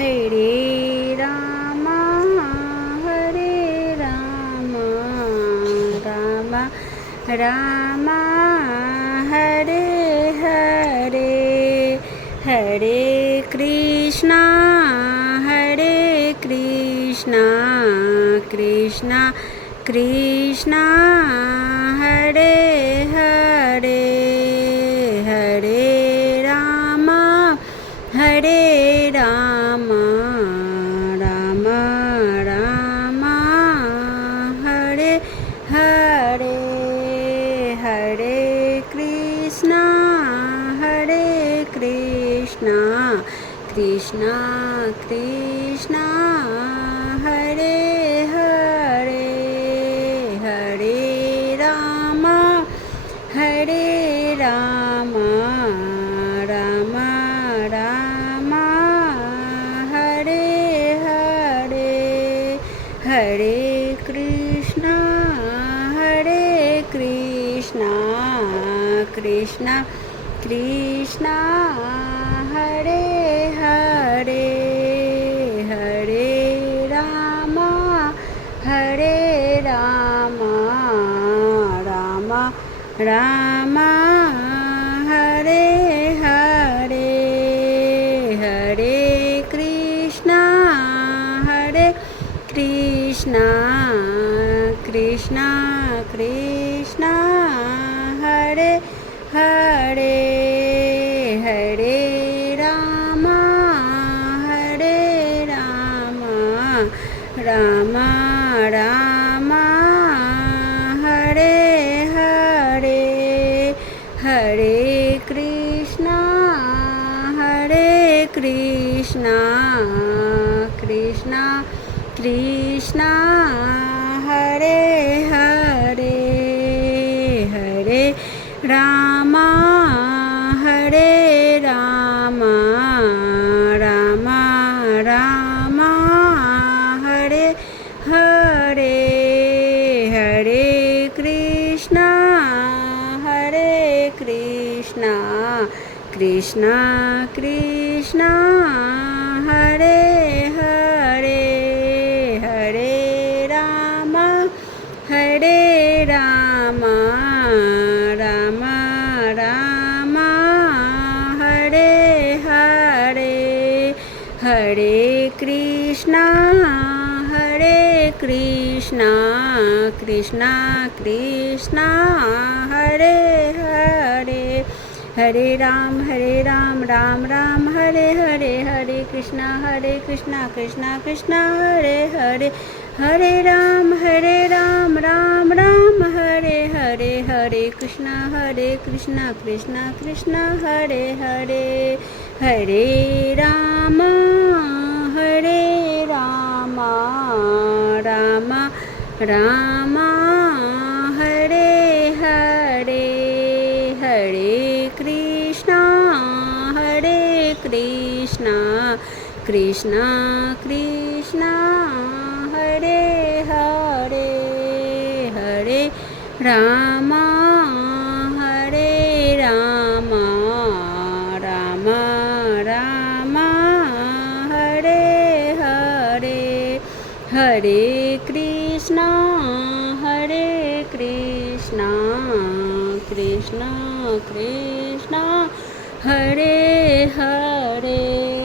Hare Ram Hare Ram Ram Ram Hare Hare Hare Krishna Krishna Krishna Hare Hare Hare Ram Ram Ram Hare Hare Hare Krishna Krishna Krishna Hare Hare Hare Ram Ram Ram Hare Hare Hare Krishna Krishna Krishna Hare Hare Hare Ram Ram Ram Hare Hare Hare Krishna Krishna Krishna Hare Hare Hare Ram Ram Ram Hare Hare Hare Krishna Krishna Krishna Hare Hare Hare Ram Ram Ram Hare Hare Hare Krishna Krishna Krishna Hare Hare Hare Ram Ram Ram Hare Hare Hare Krishna Krishna Krishna Hare Hare Hare Ram Ram Ram Hare Hare Hare Krishna Krishna Krishna Hare Hare Hare Ram Ram Ram Hare Hare Hare Krishna Krishna Krishna Hare Hare Hare Ram Ram Ram Hare Hare Hare Krishna Krishna Krishna Hare Hare Hare Ram Ram Ram Hare Hare Hare Krishna Krishna Krishna Hare